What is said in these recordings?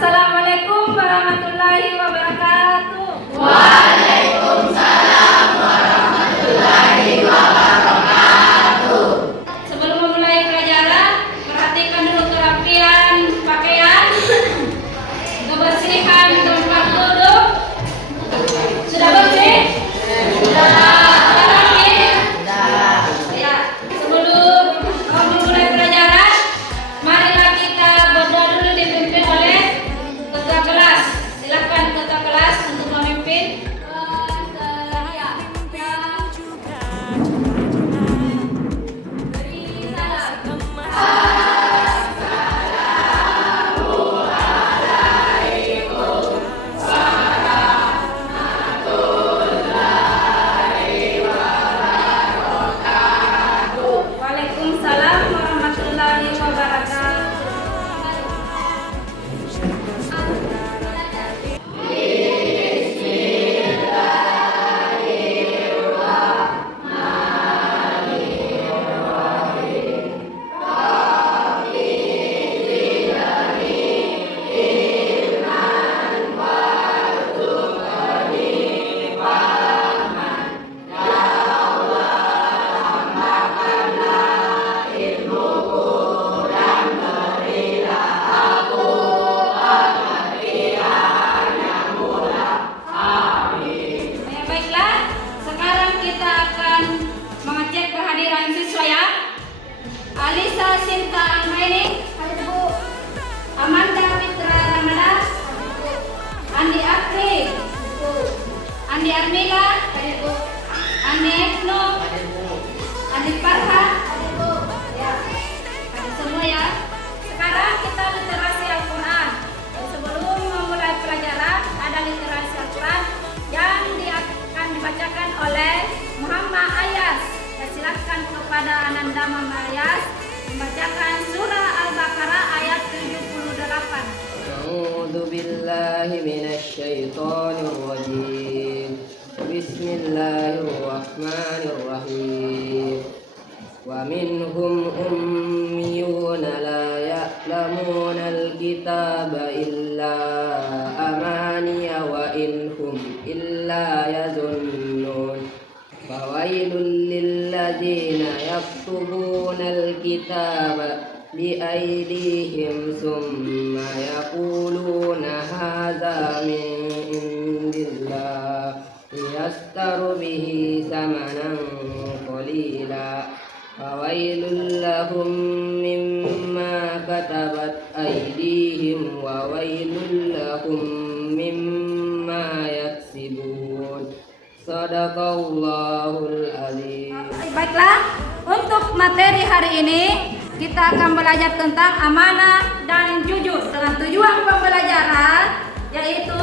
Assalamualaikum warahmatullahi wabarakatuh. Waalaikumsalam warahmatullahi wabarakatuh. Sebelum memulai pelajaran, perhatikan dulu kerapian pakaian, kebersihan tempat duduk. Sudah bersih? Sudah. Ya, sebelum memulai pelajaran, marilah kita berdoa dulu dipimpin oleh ketua kelas. Silakan ketua kelas untuk memimpin. Waalaikumsalam warahmatullahi wabarakatuh. Ya, baiklah, sekarang kita akan mengecek kehadiran siswa ya. Alisa Sinta Angmaini, hadir Bu. Amanda Fitra Ramada, Andi Akri, Andi Armila, hadir Bu. Andi Ekno, Andi Farha, hadir Bu. Ya, hadir semua ya. Sekarang kita literasi Al-Quran. Sebelum memulai pelajaran, ada literasi Al-Quran yang akan dibacakan oleh Muhammad Ayas. Ya, silakan kepada Ananda Muhammad Ayas membacakan surah Al-Baqarah ayat 78. A'udzu billahi minasyaitonir rajim. Bismillahirrahmanirrahim. Wa minhum ummiyuna la ya'lamuna al-kitaba illa amaniya wa inhum illa yazunnun. Fawailul lilladzina yaktubuna al-kitaba biaydihim summa yaquluna hadza min indillah liyastaru bihi thamanan qalila. Fawailul lahum mimma katabat aydihim wa wailul lahum mimma yaksibun. Sadaqallahul azim. Baiklah, untuk materi hari ini kita akan belajar tentang amanah dan jujur. Dengan tujuan pembelajaran yaitu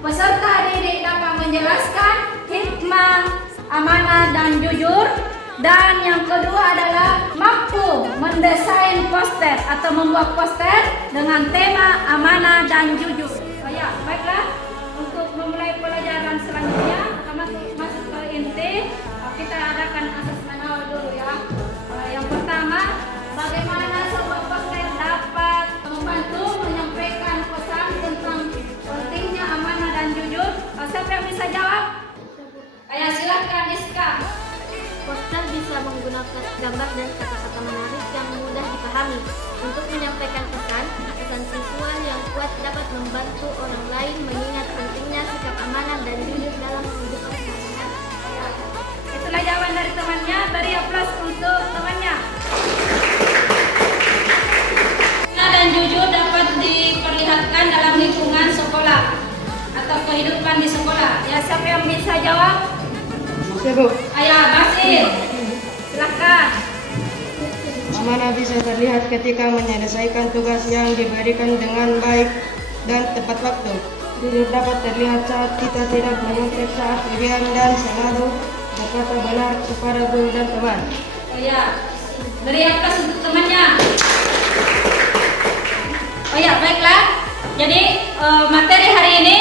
peserta didik dapat menjelaskan hikmah amanah dan jujur. Dan yang kedua adalah mampu mendesain poster atau membuat poster dengan tema amanah dan jujur. Oh ya, baiklah. Untuk memulai pelajaran selanjutnya, masuk ke inti, kita adakan asesmen awal dulu ya. Yang pertama, bagaimana sebuah poster dapat membantu menyampaikan pesan tentang pentingnya amanah dan jujur? Siapa yang bisa jawab? Ayo silakan Iska. Poster bisa menggunakan gambar dan kata-kata menarik yang mudah dipahami. Untuk menyampaikan pesan visual yang kuat dapat membantu orang lain mengingat pentingnya sikap amanah dan jujur dalam kehidupan sehari-hari. Itulah jawaban dari temannya. Beri aplaus untuk temannya. Amanah dan jujur dapat diperlihatkan dalam lingkungan sekolah atau kehidupan di sekolah. Ya, siapa yang bisa jawab? Ayah Basir, silakan. Amanah bisa terlihat ketika menyelesaikan tugas yang diberikan dengan baik dan tepat waktu. Jujur dapat terlihat saat kita tidak menyontek saat ujian dan selalu berkata benar kepada guru dan teman. Oh ya, beri aplaus untuk temannya. Oh ya, baiklah. Jadi materi hari ini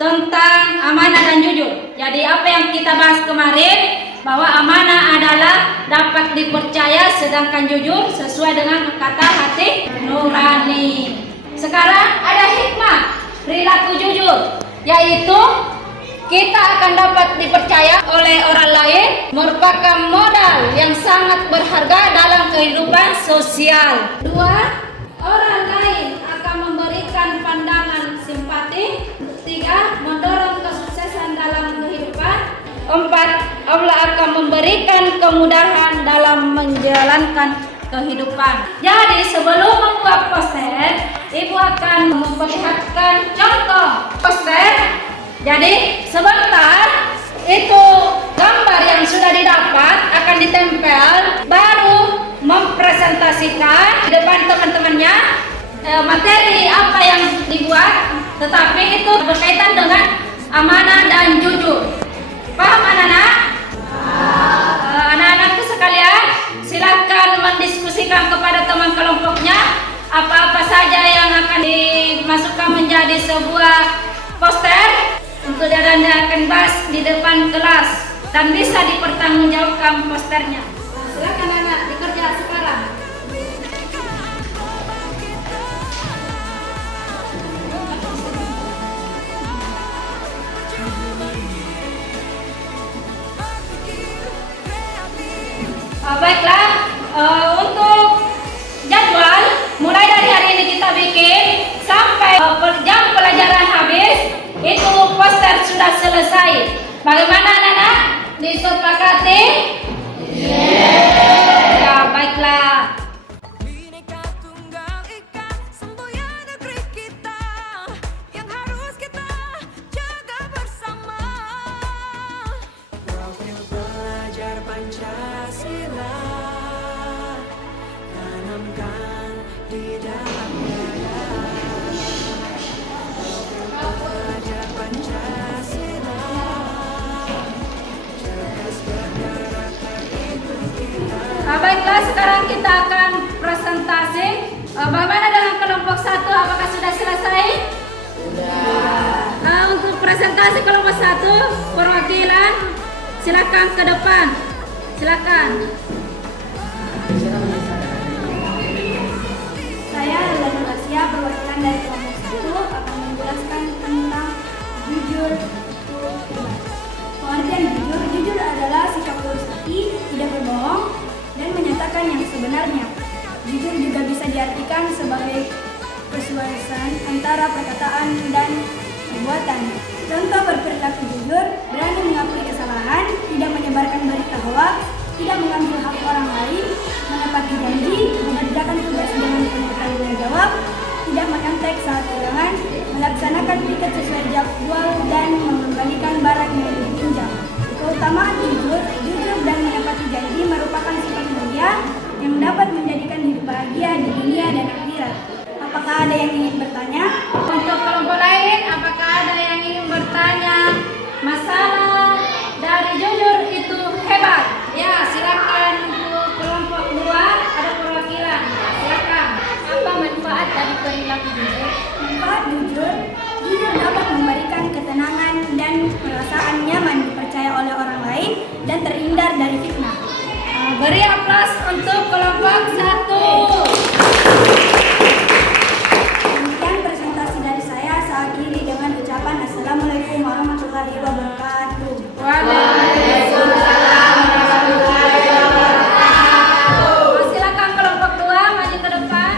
tentang amanah dan jujur. Jadi apa yang kita bahas kemarin, bahwa amanah adalah dapat dipercaya, sedangkan jujur sesuai dengan kata hati nurani. Sekarang ada hikmah. jujur, yaitu kita akan dapat dipercaya oleh orang lain merupakan modal yang sangat berharga dalam kehidupan sosial. 2. Orang lain akan memberikan pandangan simpati. 3. Mendorong kesuksesan dalam kehidupan. 4. Allah akan memberikan kemudahan dalam menjalankan kehidupan. Jadi sebelum membuat poster, Ibu akan memperlihatkan contoh poster. Jadi sebentar itu gambar yang sudah didapat akan ditempel, baru mempresentasikan di depan teman-temannya materi apa yang dibuat, tetapi itu berkaitan dengan amanah dan jujur. Paham anak-anak? Anak-anakku sekalian, silakan mendiskusikan kepada teman kelompoknya apa-apa saja yang akan dimasukkan menjadi sebuah poster untuk dan akan bahas di depan kelas dan bisa dipertanggungjawabkan posternya. Silakan anak dikerja sekarang. Baiklah, untuk jadwal mulai dari hari ini kita bikin sampai jam pelajaran habis itu poster sudah selesai. Bagaimana anak-anak? Disepakati? Ya, baiklah. Bhinneka Tunggal Ika, semboyan negeri kita yang harus kita jaga bersama. Profil pelajar Pancasila tanamkan di dalam dada. Profil pelajar Pancasila cerdas bergerak itu kita. Baiklah, sekarang kita akan presentasi. Bagaimana dengan kelompok 1? Apakah sudah selesai? Sudah. Untuk presentasi kelompok 1, perwakilan silakan ke depan. Silakan. Saya Lana Tasya, perwakilan dari kelompok 1 akan menjelaskan tentang jujur itu hebat. Pengertian jujur adalah sikap lurus hati, tidak berbohong, dan menyatakan yang sebenarnya. Jujur juga bisa diartikan sebagai kesesuaian antara perkataan dan perbuatan. Contoh berperilaku jujur, berani mengakui kesalahan, tidak menyebarkan berita hoax, tidak mengambil hak orang lain, menepati janji, mengerjakan tugas dengan penuh tanggung jawab, tidak menyontek saat ulangan, melaksanakan tiket sesuai jadwal, dan mengembalikan barang yang dipinjam. Keutamaan jujur dan menepati janji merupakan sifat mulia yang dapat menjadikan hidup bahagia di dunia dan akhirat. Apakah ada yang ingin bertanya? Untuk kelompok lain, apakah ada yang ingin bertanya masalah dari jujur itu hebat? Ya, silakan. Untuk kelompok 2 ada perwakilan. Silakan. Apa manfaat dari perilaku jujur? Manfaat jujur dapat memberikan ketenangan dan perasaan nyaman dipercaya oleh orang lain dan terhindar dari fitnah. Beri aplaus untuk kelompok 1. Demikian presentasi dari saya. Saya akhiri dengan ucapan Assalamualaikum warahmatullahi wabarakatuh. Waalaikumsalam warahmatullahi wabarakatuh. Silakan kelompok 2 maju ke depan.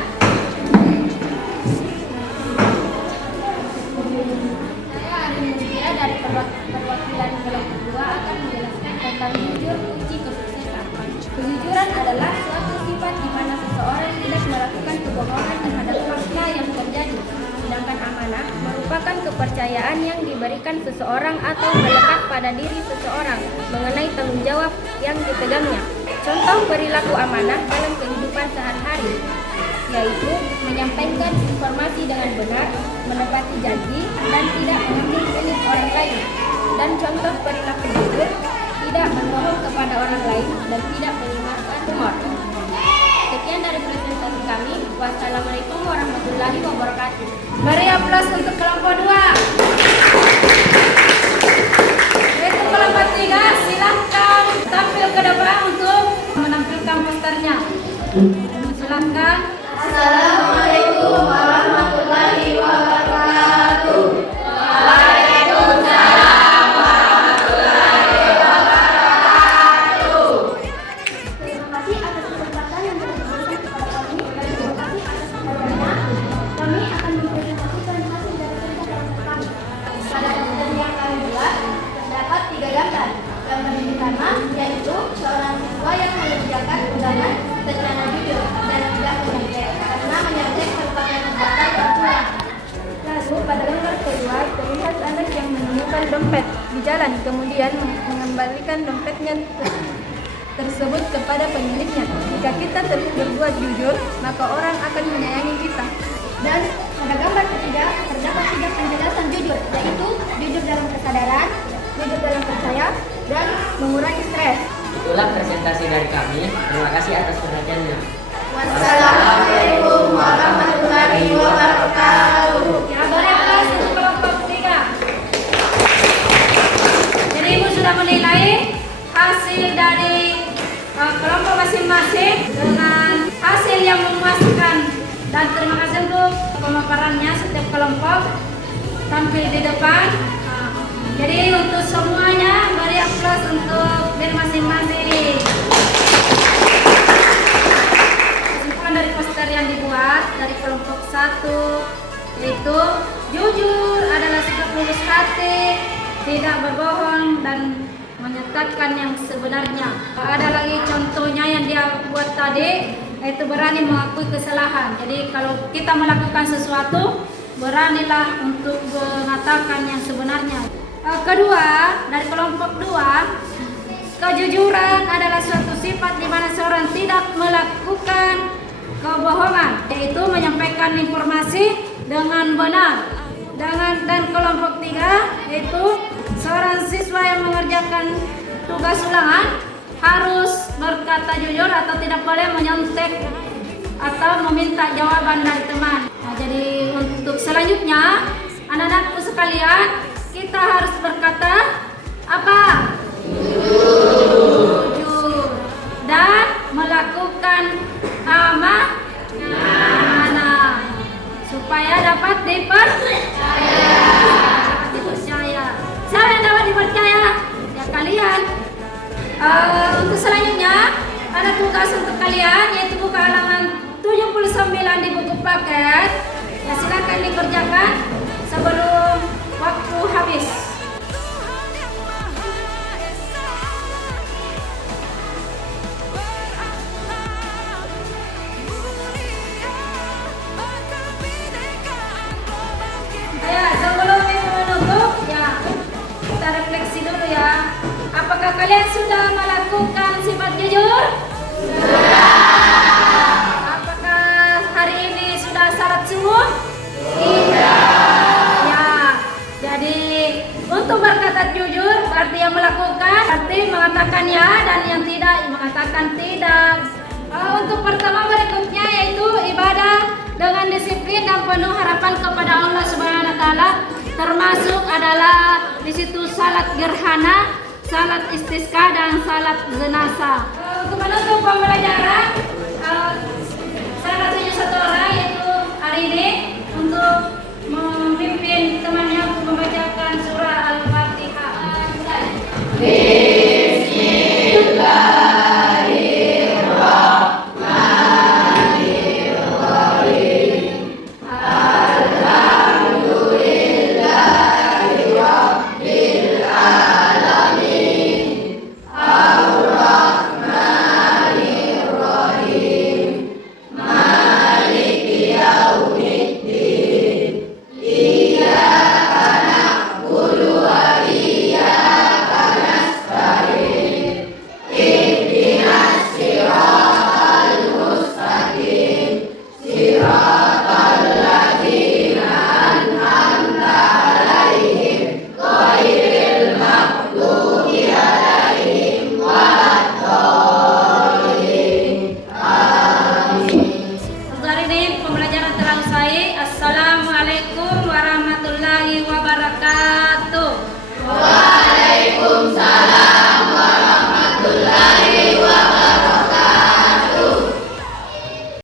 Saya Ari Muzia dari perwakilan kelompok 2 akan menjelaskan tentang jujur kunci kesuksesan. Kejujuran adalah suatu sifat di mana seseorang tidak melakukan kebohongan terhadap fakta yang terjadi. Sedangkan amanah merupakan kepercayaan yang diberikan seseorang atau melekat pada diri seseorang mengenai tanggung jawab yang dipegangnya. Contoh perilaku amanah dalam kehidupan sehari-hari yaitu menyampaikan informasi dengan benar, menepati janji, dan tidak mengambil milik orang lain. Dan contoh perilaku jujur, tidak berbohong kepada orang lain dan tidak menyebarkan rumor. Sekian dari presentasi kami. Wassalamualaikum warahmatullahi wabarakatuh. Beri aplaus untuk kelompok 2. Untuk kelompok 3, silakan tampil ke depan untuk menampilkan posternya. Silakan. Assalamualaikum warahmatullahi wabarakatuh. berjalan, kemudian mengembalikan dompetnya tersebut kepada pemiliknya. Jika kita berbuat jujur, maka orang akan menyayangi kita. Dan pada gambar ketiga terdapat 3 penjelasan jujur, yaitu jujur dalam kesadaran, jujur dalam percaya, dan mengurangi stres. Itulah presentasi dari kami. Terima kasih atas perhatiannya. Wassalamualaikum warahmatullahi wabarakatuh. Ya, boleh kelas untuk kelompok 3. Jadi Ibu sudah menilai hasil dari kelompok masing-masing dengan hasil yang memuaskan. Dan terima kasih untuk pemaparannya, setiap kelompok tampil di depan. Jadi untuk semuanya beri aplaus untuk diri masing-masing. Kesimpulan dari poster yang dibuat dari kelompok 1 yaitu jujur adalah sikap lurus hati, tidak berbohong dan menyatakan yang sebenarnya. Ada lagi contohnya yang dia buat tadi, yaitu berani mengakui kesalahan. Jadi kalau kita melakukan sesuatu, beranilah untuk mengatakan yang sebenarnya. Kedua, dari kelompok 2, kejujuran adalah suatu sifat di mana seorang tidak melakukan kebohongan, yaitu menyampaikan informasi dengan benar. Dan kelompok 3, yaitu seorang siswa yang mengerjakan tugas ulangan harus berkata jujur atau tidak boleh menyontek atau meminta jawaban dari teman. Nah, jadi untuk selanjutnya, anak-anakku sekalian, kita harus berkata apa? Jujur. Dan melakukan amanah supaya dapat dipercaya. Siapa yang dapat dipercaya? Ya kalian. Untuk selanjutnya ada tugas untuk kalian, yaitu buka halaman 79 di buku paket. Ya, silakan dikerjakan sebelum waktu habis. Ya, sebelum itu menunggu, ya kita refleksi dulu ya. Apakah kalian sudah melakukan sifat jujur? Apakah hari ini sudah salat subuh? Ya, jadi untuk berkata jujur berarti yang melakukan, berarti mengatakan ya, dan yang tidak mengatakan tidak. Untuk pertama berikutnya yaitu ibadah dengan disiplin dan penuh harapan kepada Allah Subhanahu wa taala, termasuk adalah di situ salat gerhana, salat istisqa dan salat jenazah. Untuk menutup pembelajaran, saya tunjuk satu orang yaitu hari ini untuk memimpin temannya untuk membacakan surah Al-Fatihah. Assalamualaikum.